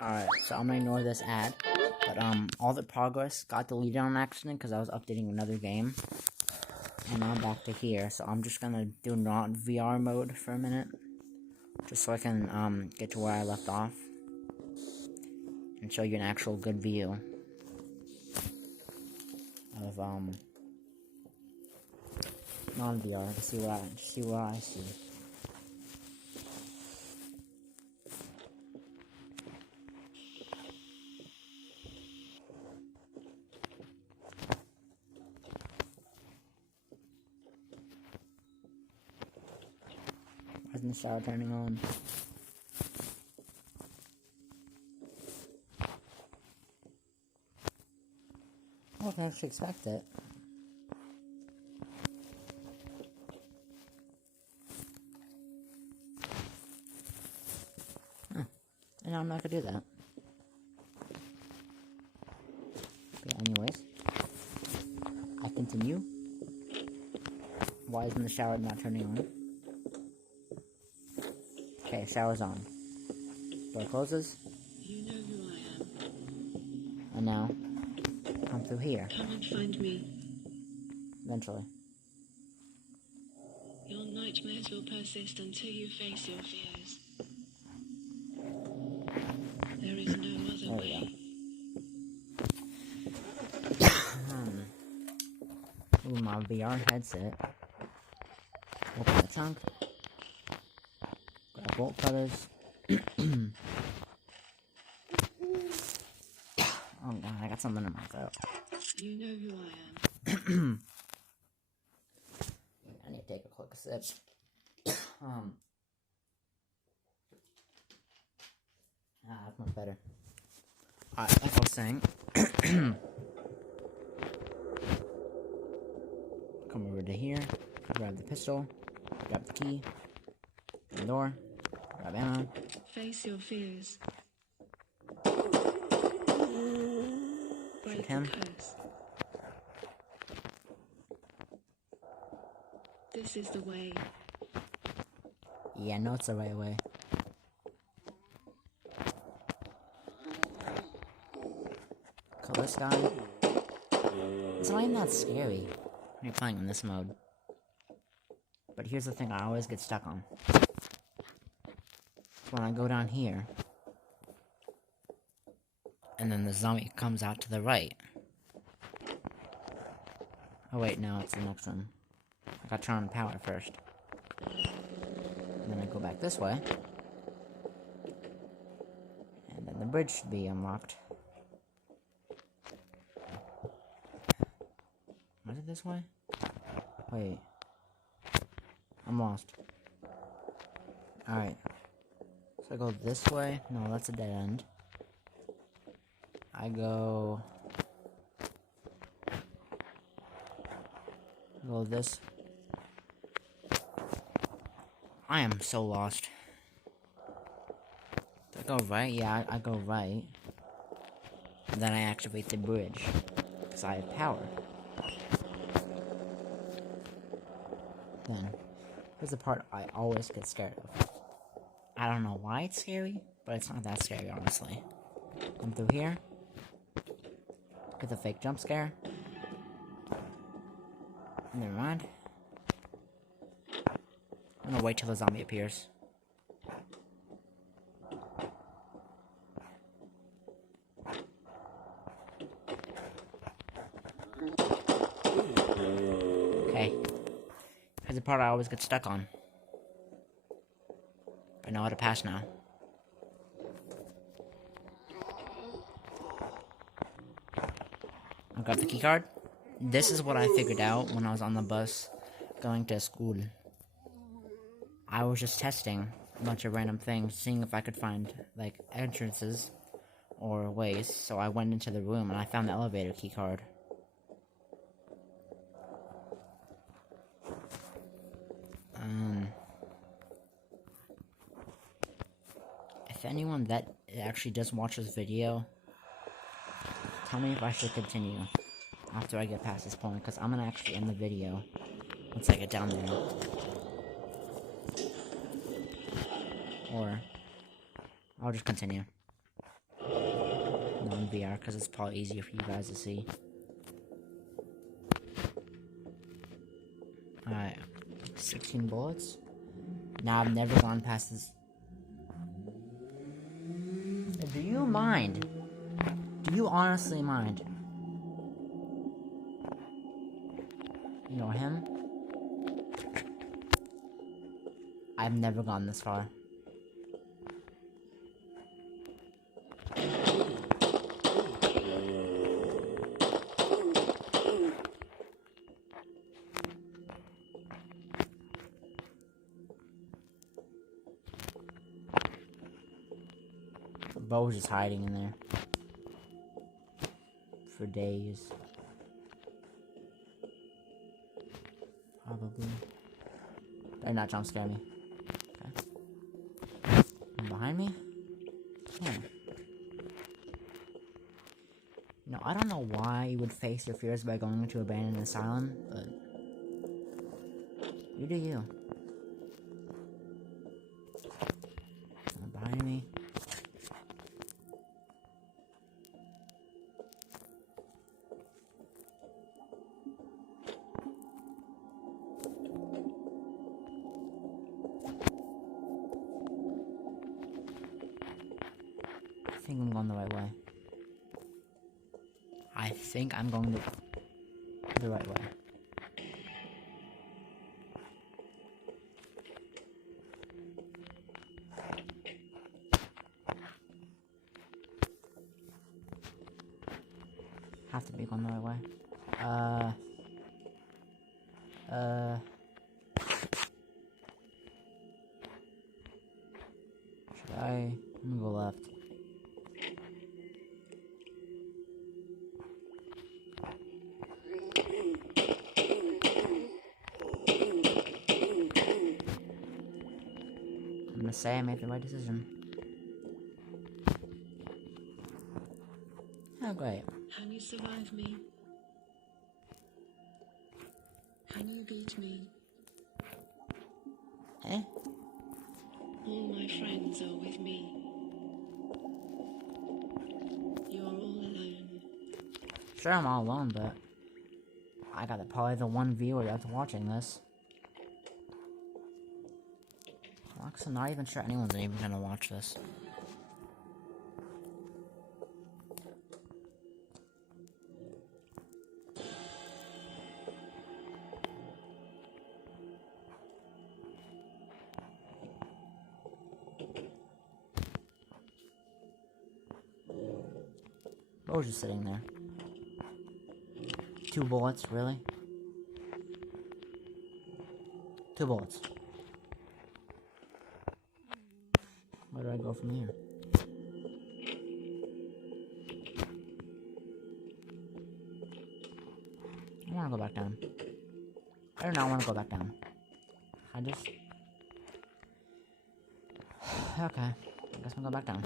Alright, so I'm gonna ignore this ad. But, all the progress got deleted on accident because I was updating another game. And now I'm back to here, so I'm just gonna do not VR mode for a minute. Just so I can, get to where I left off. And show you an actual good view. Of, non-VR, to see what I see. Why isn't the shower turning on? I can actually expect it. Huh. And I'm not gonna do that. But anyways, I continue. Why isn't the shower not turning on? Okay, shower's on. Door closes. You know who I am. And now, come through here. Come and find me. Eventually. Your nightmares will persist until you face your fears. There is no other way. Ooh, my VR headset. Open the trunk. Grab bolt cutters. Oh god, I got something in my throat. You know who I am. I need to take a quick sip. That's much better. Alright, like I was saying. Come over to here. Grab the pistol. Grab the key. Open the door. Grab ammo. Face your fears. Break him. the curse. This is the way. Yeah, I know it's the right way. Kill this guy. It's not even that scary when you're playing in this mode. But here's the thing I always get stuck on. When I go down here, and then the zombie comes out to the right. Oh wait, no, it's the next one. I gotta turn on power first. And then I go back this way. And then the bridge should be unlocked. Was it this way? Wait. I'm lost. Alright. So I go this way. No, that's a dead end. I go this. I am so lost. Do I go right? Yeah, I go right. And then I activate the bridge. Because I have power. Then, here's the part I always get scared of. I don't know why it's scary, but it's not that scary, honestly. Come through here. Get the fake jump scare. Never mind. I'm gonna wait till the zombie appears. Okay. Here's the part I always get stuck on. I know how to pass now. I got the keycard. This is what I figured out when I was on the bus going to school. I was just testing a bunch of random things, seeing if I could find, like, entrances or ways. So I went into the room and I found the elevator keycard. If anyone that actually does watch this video, tell me if I should continue after I get past this point, because I'm gonna actually end the video once I get down there. Or I'll just continue. in VR because it's probably easier for you guys to see. Alright, 16 bullets. Now I've never gone past this. Do you mind? Do you honestly mind? You know him? I've never gone this far. Bo was just hiding in there for days. Probably. Better not jump scare me. Okay. Behind me? Yeah. No, I don't know why you would face your fears by going into abandoned asylum, but you do you. Behind me. I think I'm going the right way. I think I'm going the right way. Have to be going the right way. Should I? I'm gonna go left. I'm gonna say I made the right decision. Oh, great. Can you survive me? Can you beat me? Eh? All my friends are with me. You are all alone. Sure, I'm all alone, but I got probably the one viewer that's watching this. I'm not even sure anyone's even gonna watch this. I was just sitting there. 2 bullets, really? 2 bullets. Where do I go from here? I wanna go back down. I do not wanna go back down. I just... Okay. I guess we'll go back down.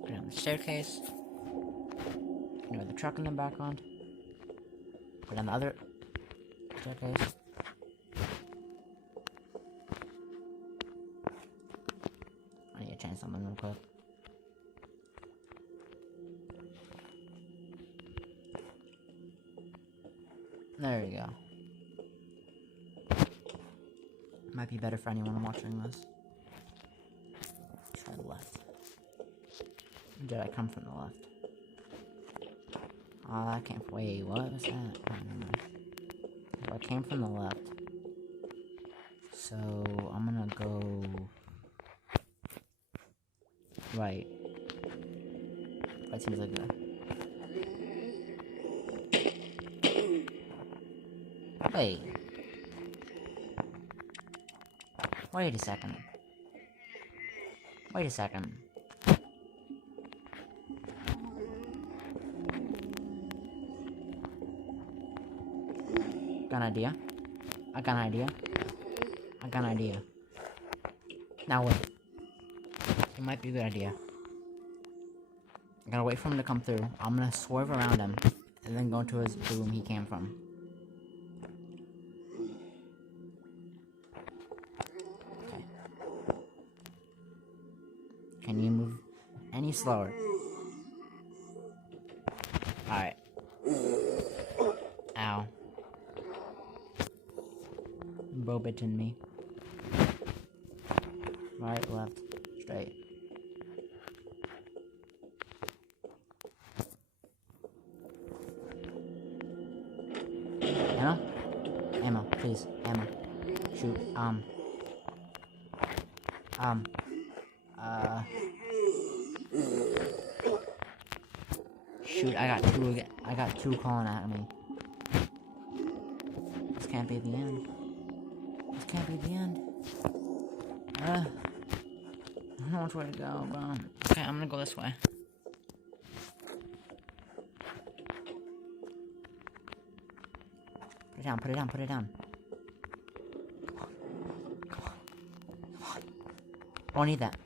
Go down the staircase. You know, the truck in the background. Go down the other staircase. I need to change something real quick. There we go. Might be better for anyone watching this. Try the left. Did I come from the left? Oh, that came from... Wait, what was that? Oh, never mind. I came from the left. So, I'm gonna go... right. That seems like that. Wait. Wait a second. Wait a second. Got an idea. I got an idea. I got an idea. Now wait. It might be a good idea. I gotta wait for him to come through. I'm gonna swerve around him, and then go into the room he came from. Okay. Can you move any slower? Alright. Ow. Bro bitten me. Right, left, straight. Ammo? Ammo, please. Ammo. Shoot. Shoot, I got two again. I got two calling at me. This can't be the end. This can't be the end. I don't know which way to go, bro. Okay, I'm gonna go this way. Put it down, put it down, put it down. I don't need that.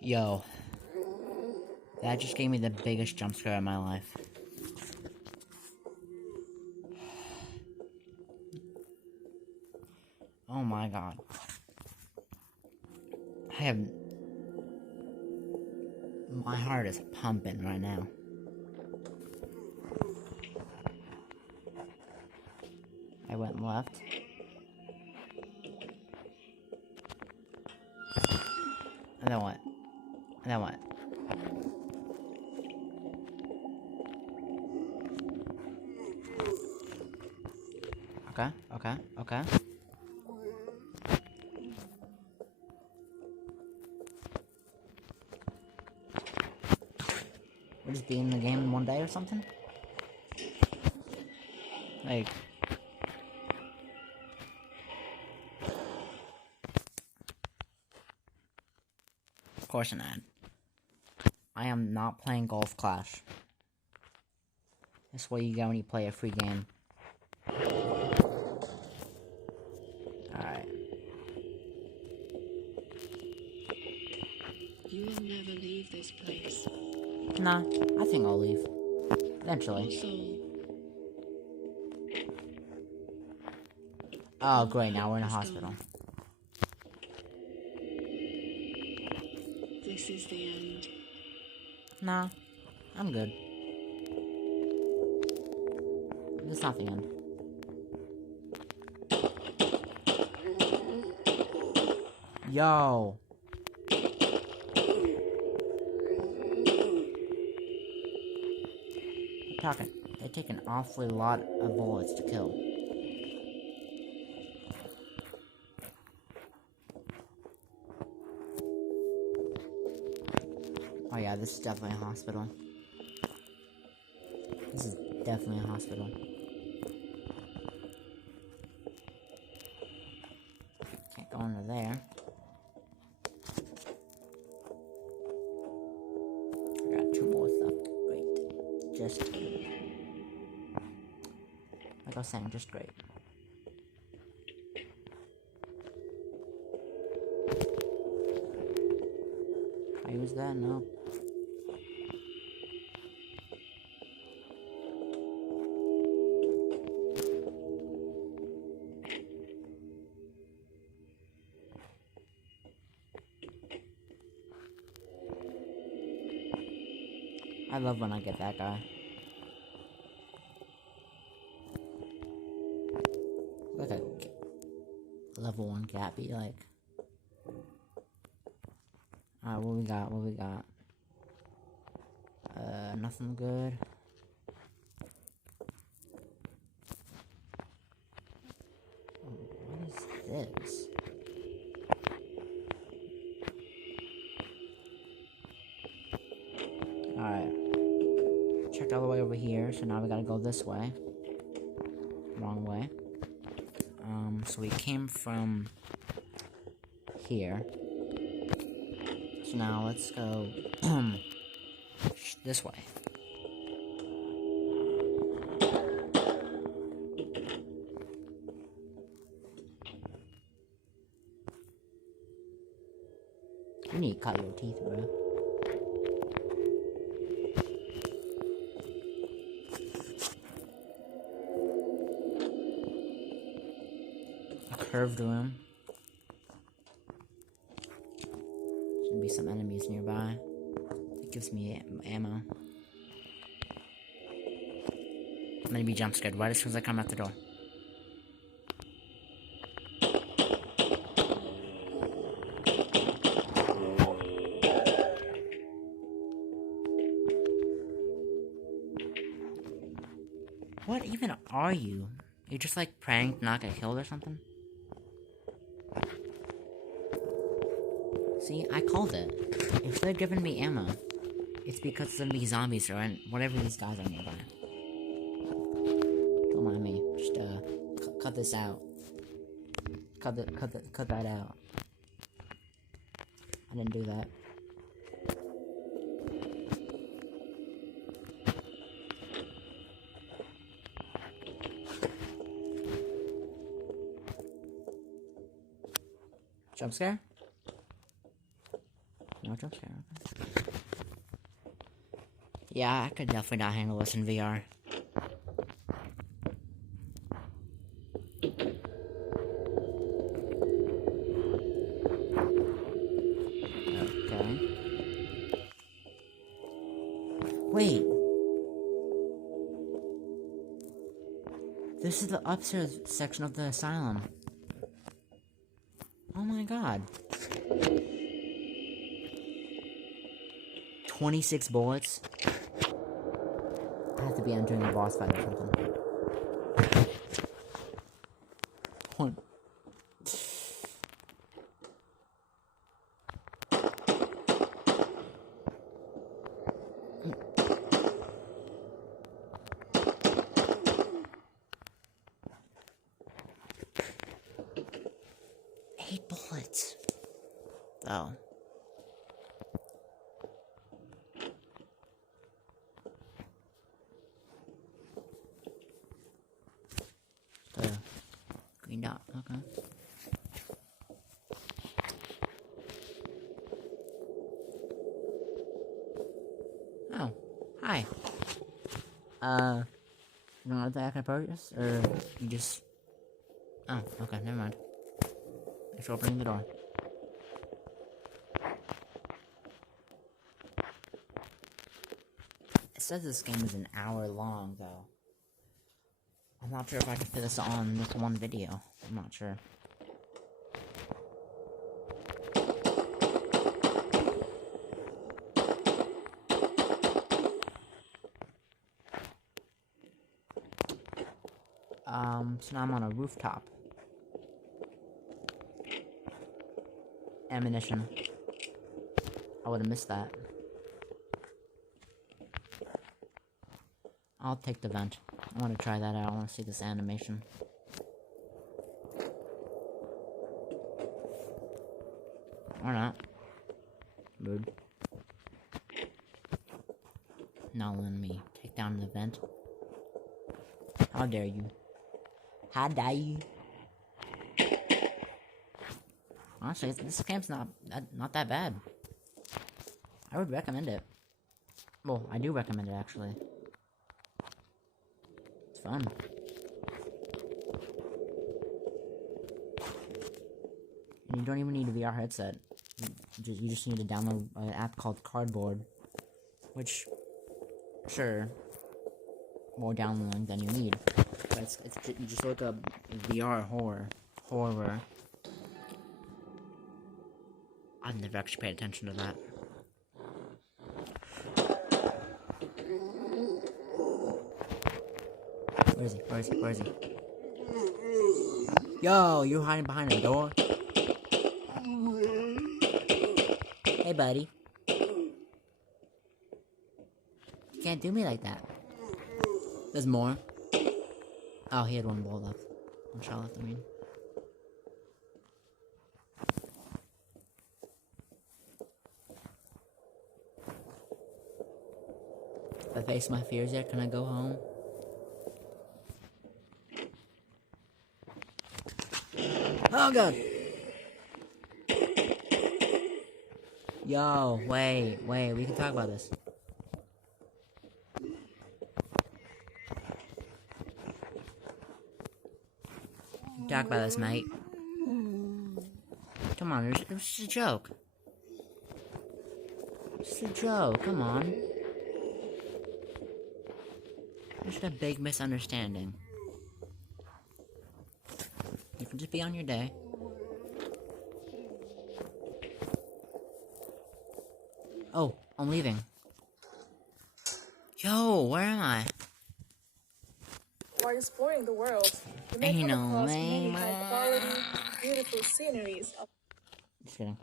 Yo. That just gave me the biggest jump scare of my life. Oh my god. My heart is pumping right now. I went left. And then what? And then what? Okay, okay, okay. We're just beating the game in one day or something? Like... Of course not. I am not playing Golf Clash. That's what you get when you play a free game. Alright. You will never leave this place. Nah, I think I'll leave. Eventually. Your soul Oh, great, now we're in a hospital. This is the end. Nah, I'm good. It's not the end. Yo! They take an awfully lot of bullets to kill. Oh yeah, this is definitely a hospital. This is definitely a hospital. Can't go into there. I got two more stuff. Great. Just... like I was saying, just great. I use that? No. I love when I get that guy. Like a level 1 Gappy, like. Alright, what we got? What we got? Nothing good. What is this? Alright. Checked all the way over here, so now we gotta go this way. Wrong way. So we came from here. So now let's go this way. You need to cut your teeth, bro. curved room. Should be some enemies nearby. It gives me ammo. I'm gonna be jump scared right as soon as I come out the door. What even are you? You're just like praying to not get killed or something? See, I called it. If they're giving me ammo, it's because some of these zombies are in whatever these guys are nearby. Don't mind me. Just cut this out. Cut that out. I didn't do that. Jump scare? No jump scare. Okay. Yeah, I could definitely not handle this in VR. Okay. Wait. This is the upstairs section of the asylum. Oh my god. 26 bullets? I have to be entering a boss fight or something. One. Eight bullets. Oh. Green dot, okay. Oh, hi. You know that I can purchase? Or you just... Oh, okay, never mind. Thanks for opening the door. It says this game is an hour long, though. I'm not sure if I can fit this on with one video. I'm not sure. So now I'm on a rooftop. Ammunition. I would've missed that. I'll take the vent. I want to try that out. I want to see this animation. Or not. Rude. Not letting me take down the vent. How dare you? How dare you? Honestly, this game's not that bad. I would recommend it. Well, I do recommend it, actually. It's fun. And you don't even need a VR headset. You just need to download an app called Cardboard. Which, sure, more downloading than you need. But it's you just look up VR horror. I've never actually paid attention to that. Where is he? Yo, you're hiding behind a door? Hey, buddy. You can't do me like that. There's more. Oh, he had one bullet left. One shot left, I mean. If I face my fears yet, can I go home? Oh god! Yo, wait, we can talk about this. Talk about this, mate. it was just a joke. It's a joke, come on. Just a big misunderstanding. You can just be on your day. Oh, I'm leaving. Yo, where am I? While exploring the world, you may Ain't come no across way, many man. high-quality, beautiful sceneries. Just kidding.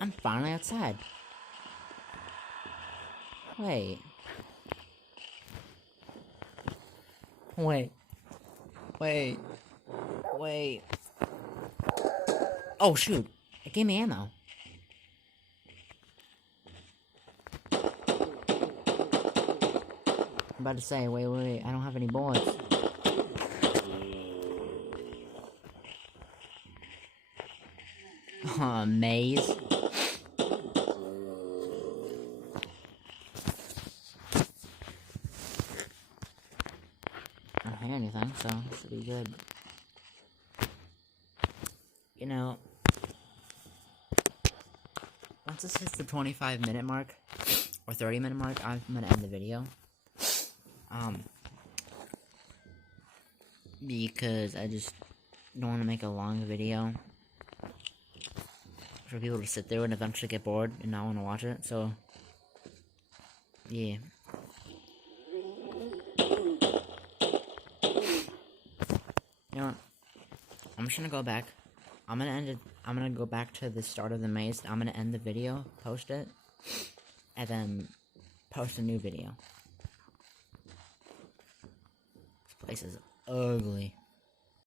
I'm finally outside. Wait. Wait. Wait. Wait. Oh, shoot. It gave me ammo. I'm about to say, wait. I don't have any bullets. Maze. I don't hear anything, so it should be good. You know, once this hits the 25-minute mark, or 30-minute mark, I'm gonna end the video. Because I just don't want to make a long video for people to sit there and eventually get bored and not want to watch it, so, yeah. You know what? I'm just gonna go back. I'm gonna go back to the start of the maze. I'm gonna end the video, post it, and then post a new video. This place is ugly.